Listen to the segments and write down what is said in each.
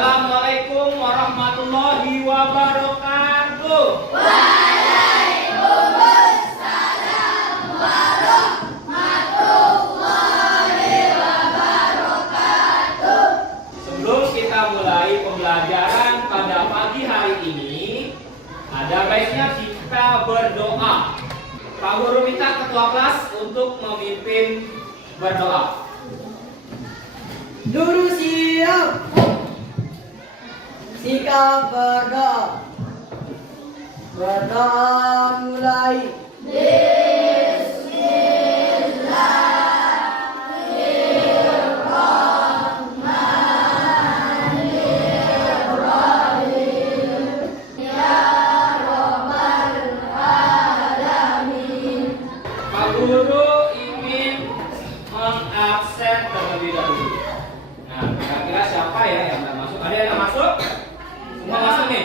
Assalamualaikum warahmatullahi wabarakatuh. Waalaikumsalam warahmatullahi wabarakatuh. Sebelum kita mulai pembelajaran pada pagi hari ini, ada baiknya kita berdoa. Pak Guru minta ketua kelas untuk memimpin berdoa. Guru siap. Sikap berdoa. Berdoa mulai. Pak Guru ingin mengabsen terlebih dahulu. Nah, kira-kira siapa ya yang nggak masuk? Ada yang nggak masuk? Semua masuk nih?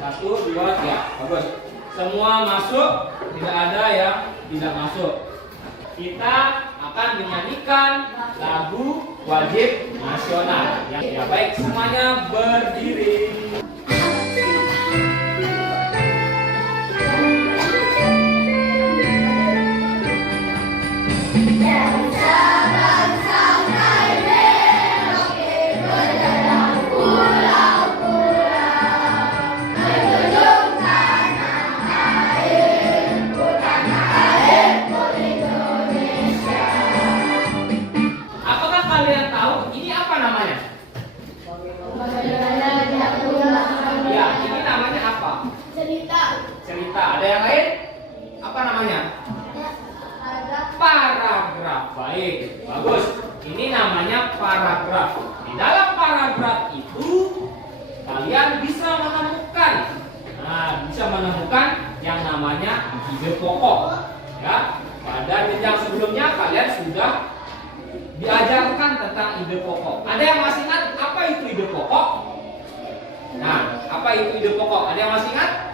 Satu, dua, tiga. Bagus. Semua masuk, tidak ada yang tidak masuk. Kita akan menyanyikan lagu wajib nasional. Ya baik, semuanya berdiri. Apakah kalian tahu ini apa namanya? Ya, ini namanya apa? Cerita. Ada yang lain? Apa namanya? Paragraf. Baik, bagus. Ini namanya paragraf. Di dalam paragraf itu kalian bisa menemukan yang namanya ide pokok. Ya, pada jenjang sebelumnya kalian sudah diajarkan tentang ide pokok. Ada yang masih ingat apa itu ide pokok? Nah, apa itu ide pokok? Ada yang masih ingat?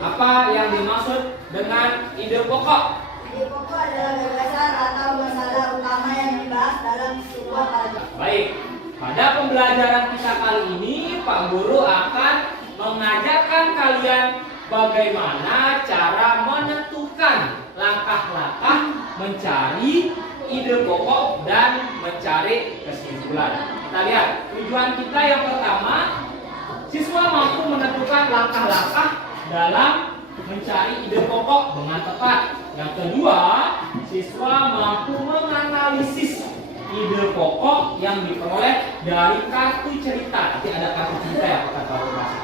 Apa yang dimaksud dengan ide pokok? Ide pokok adalah gagasan atau masalah utama yang dibahas dalam sebuah paragraf. Baik, pada pembelajaran kita kali ini Pak Guru akan mengajarkan kalian bagaimana cara menentukan langkah-langkah mencari ide pokok dan mencari kesimpulan. Kita lihat, tujuan kita yang pertama, siswa mampu menentukan langkah-langkah dalam mencari ide pokok dengan tepat. Yang kedua, siswa mampu menganalisis ide pokok yang diperoleh dari kartu cerita. Nanti ada kartu cerita ya, Pak Guru masih.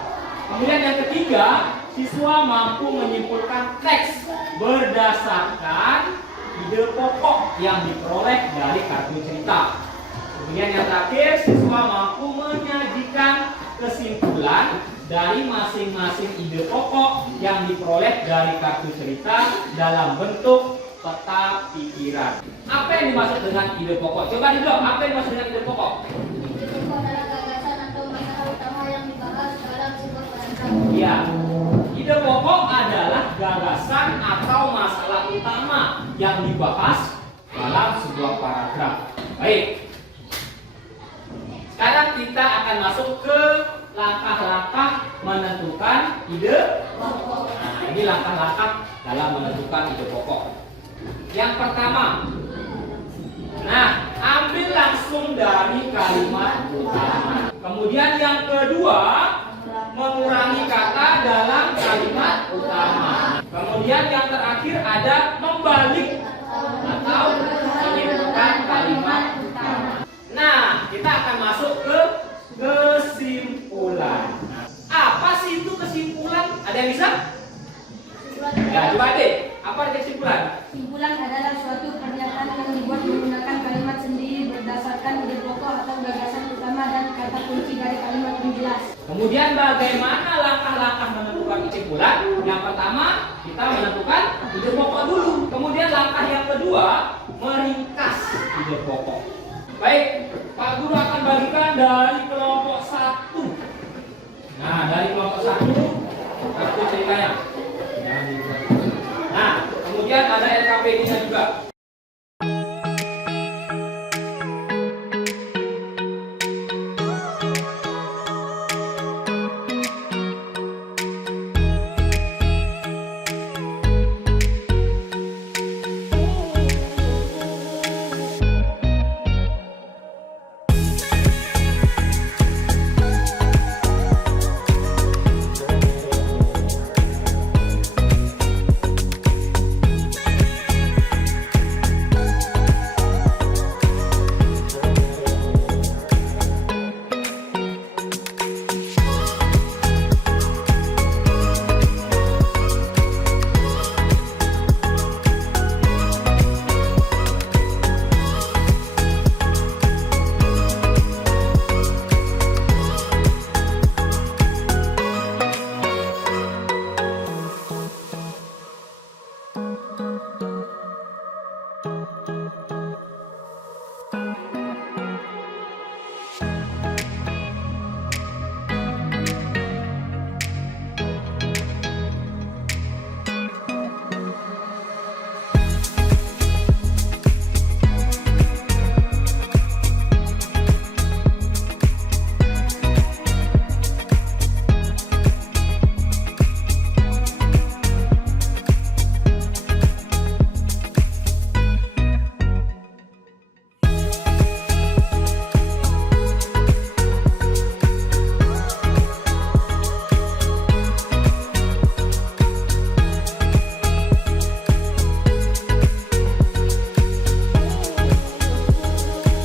Kemudian yang ketiga, siswa mampu menyimpulkan teks berdasarkan ide pokok yang diperoleh dari kartu cerita. Kemudian yang terakhir, siswa mampu menyajikan kesimpulan dari masing-masing ide pokok yang diperoleh dari kartu cerita dalam bentuk peta pikiran. Apa yang dimaksud dengan ide pokok? Coba dijawab, apa yang dimaksud dengan ide pokok? Ide pokok adalah gagasan atau masalah utama yang dibahas dalam sebuah paragraf. Ya, ide pokok adalah gagasan atau masalah utama yang dibahas dalam sebuah paragraf. Baik. Sekarang kita akan masuk ke langkah-langkah menentukan ide pokok. Nah, ini langkah-langkah dalam menentukan ide pokok. Yang pertama, ambil langsung dari kalimat utama. Kemudian yang kedua, mengurangi kata dalam kalimat utama. Kemudian yang terakhir ada membalik atau menyebutkan kalimat utama. Nah, kita akan masuk ke kesimpulan. Apa sih itu kesimpulan? Ada yang bisa? Ya, coba deh. Apa kesimpulan? Kesimpulan adalah suatu pernyataan yang dibuat menggunakan kalimat sendiri berdasarkan ide pokok atau gagasan utama dan kata kunci dari kalimat yang jelas. Kemudian bagaimana langkah-langkah menentukan kesimpulan? Yang pertama, kita menentukan ide pokok dulu. Kemudian langkah yang kedua, meringkas ide pokok. Baik, Pak Guru akan bagikan dari kelompok 1. Nah, dari kelompok 1, kartu ceritanya. Nah, kemudian ada LKPD-nya juga.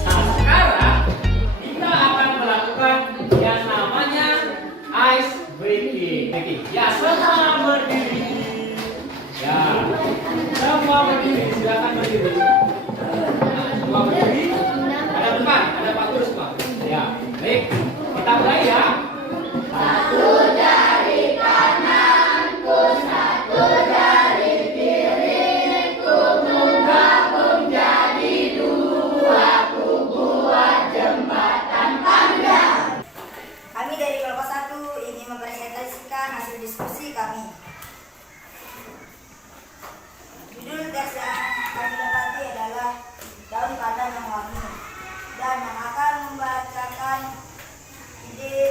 Nah, sekarang kita akan melakukan yang namanya ice breaking. Ya, semua berdiri. Ya, semua berdiri. Silakan berdiri. Nah, semua berdiri. Ada depan, ada Pak Guru semua. Ya, baik. Kita mulai ya. Kami dari kelompok 1 ingin mempresentasikan hasil diskusi kami. Judul teks yang kami dapati adalah daun pandan yang wangi, dan yang akan membacakan ide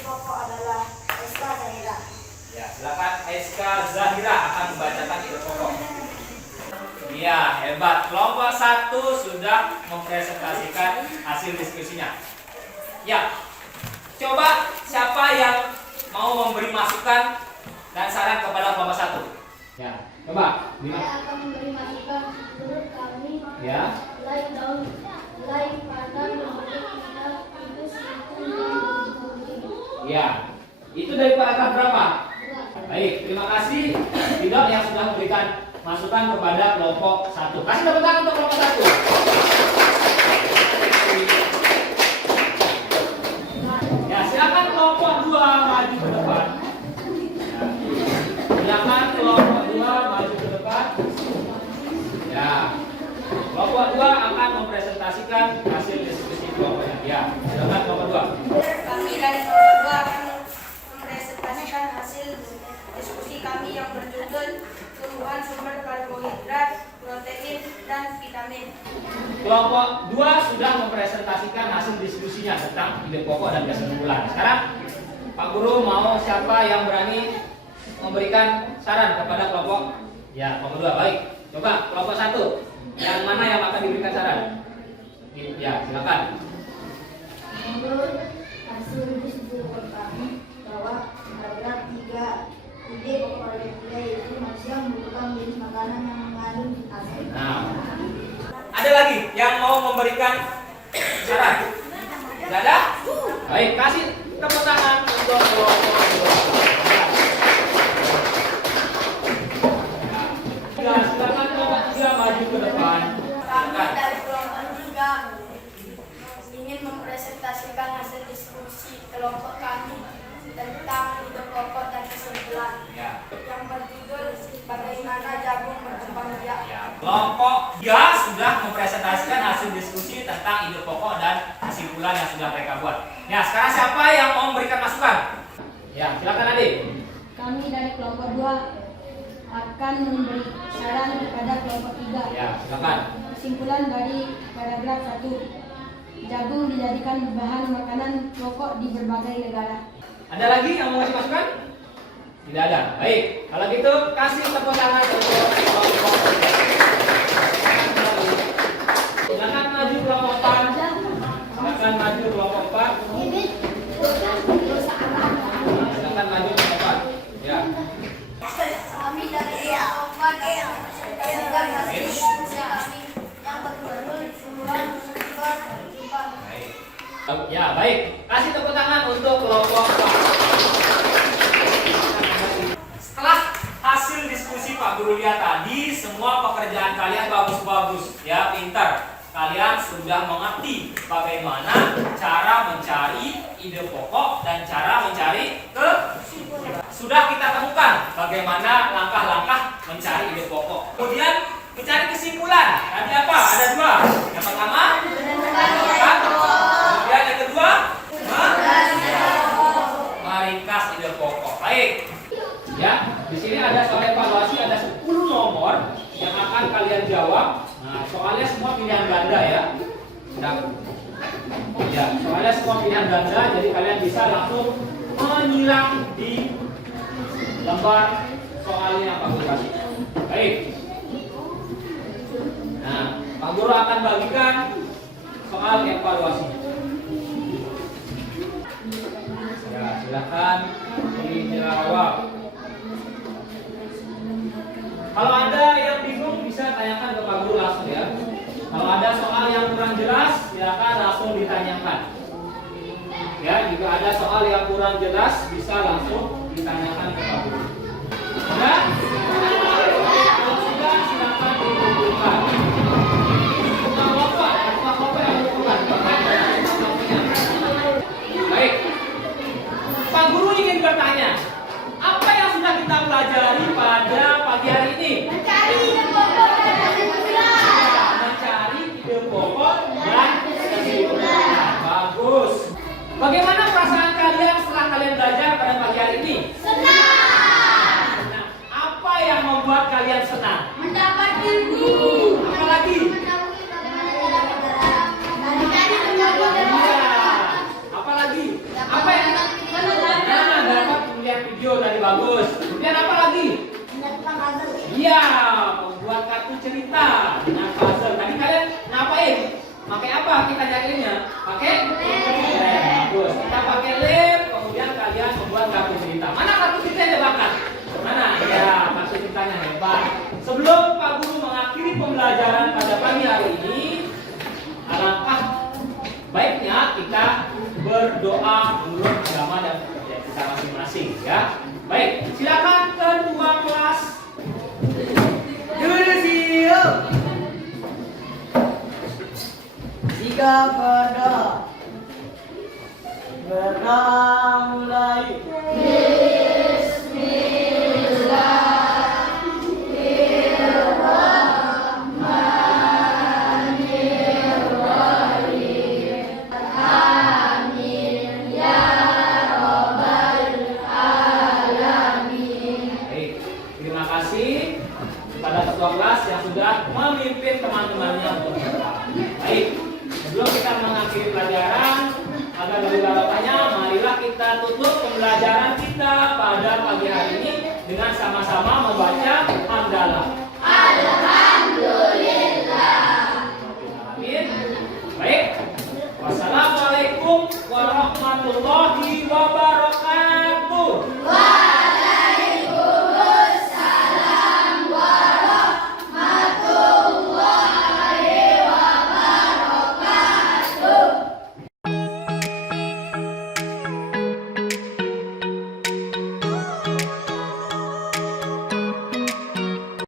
pokok adalah SK Zahira. Ya, silakan SK Zahira akan membacakan ide pokok. Iya, hebat. Kelompok 1 sudah mempresentasikan hasil diskusinya. Ya, coba siapa yang mau memberi masukan dan saran kepada kelompok 1? Ya, coba. Saya akan memberi masukan. Menurut kami, Ya. lain pandan membentuk kita itu sistem yang Ya. Itu dari paragraf berapa? Baik, terima kasih Tidak yang sudah memberikan masukan kepada kelompok 1. Kasih tepuk tangan untuk kelompok 1. Ya, silakan kelompok 2 maju ke depan. Ya. Silakan kelompok 2 maju ke depan. Ya. Kelompok 2 akan mempresentasikan hasil diskusi kelompoknya. Ya, silakan kelompok 2. Kami dari kelompok 2 akan mempresentasikan hasil diskusi kami yang berjudul tumbuhan sumber karbohidrat, protein, dan vitamin. Kelompok 2 sudah mempresentasikan hasil diskusinya tentang ide pokok dan kesimpulan. Sekarang Pak Guru mau siapa yang berani memberikan saran kepada kelompok? Ya, kelompok 2. Baik. Coba kelompok 1. Yang mana yang akan diberikan saran? Ya, silakan. Menurut hasil diskusi kami bahwa paragraf 3 ide pokok yaitu manusia membutuhkan jenis makanan yang mengandung asin. Nah, ada lagi yang mau memberikan saran? Tidak ada? Baik, kasih tepuk tangan untuk kelompok 2. Ya, silakan kelompok 3 maju ke depan. Kami dari kelompok 3 ingin mempresentasikan hasil diskusi kelompok kami tentang ide pokok dan kesimpulan Ya. yang berjudul bagaimana jagung berkembang biak. Ya, kelompok 3 sudah mempresentasikan hasil diskusi tentang ide pokok dan kesimpulan yang sudah mereka buat. Ya, sekarang siapa yang mau memberikan masukan? Ya, silakan Adik. Kami dari kelompok 2 akan memberi saran kepada kelompok 3. Ya, silakan. Kesimpulan dari paragraf 1. Jagung dijadikan bahan makanan pokok di berbagai negara. Ada lagi yang mau kasih masukan? Tidak ada. Baik, kalau gitu kasih tepuk tangan untuk kelompok 3. Silakan maju kelompok 4. Silakan maju kelompok 4. Silakan maju kelompok 4. Ya. Kami dari kelompok 4 mempresentasikan hasil diskusi kami yang berjudul tumbuhan sumber berkembang. Ya, baik. Kasih tepuk tangan untuk kelompok 4. Setelah hasil diskusi Pak Guru lihat tadi, semua pekerjaan kalian bagus-bagus, ya, pintar. Kalian sudah mengerti bagaimana cara mencari ide pokok dan cara mencari kesimpulan. Sudah kita temukan bagaimana langkah-langkah mencari ide pokok. Kemudian mencari kesimpulan. semua pilihan ganda ya. Nah, ya, soalnya semua pilihan ganda, jadi kalian bisa langsung menyilang di lembar soalnya yang Pak Guru kasih. Baik. Nah, Pak Guru akan bagikan soal evaluasi. Ya, silakan dijawab. Kalau ada yang bingung bisa tanyakan ke Pak Guru langsung ya. Kalau ada soal yang kurang jelas, silakan langsung ditanyakan. Ya, jika ada soal yang kurang jelas, bisa langsung ditanyakan ke Pak Guru. Ya? Kalau sudah, silakan dikumpulkan. Baik. Pak Guru ingin bertanya, apa yang sudah kita pelajari pada pagi hari ini? Mencari ide pokok dan kesimpulan. Bagus. Bagaimana perasaan kalian setelah kalian belajar pada pagi hari ini? Senang. Apa yang membuat kalian senang? Mendapat ilmu. Apa lagi? Apa lagi? Apa yang dapat melihat video tadi bagus. Kemudian apa lagi? Iya, membuat kartu cerita dengan puzzle. Tadi kalian ngapain? Pakai apa kita nyarinya? Pakai lem. Bagus. Kita pakai lem, kemudian kalian membuat kartu cerita. Mana kartu cerita yang bakat? Mana? Ya, kartu ceritanya hebat. Sebelum Pak Guru mengakhiri pembelajaran pada pagi hari ini, alangkah baiknya kita berdoa menurut agama dan kepercayaan kita masing-masing ya. Baik, silakan ketua kelas. Duduk siap. Jika pada mulai. Baik, terima kasih kepada ketua kelas yang sudah memimpin teman-temannya untuk berdoa. Baik, sebelum kita mengakhiri pelajaran, agar lebih barokahnya, marilah kita tutup pembelajaran kita pada pagi hari ini dengan sama-sama membaca hamdalah.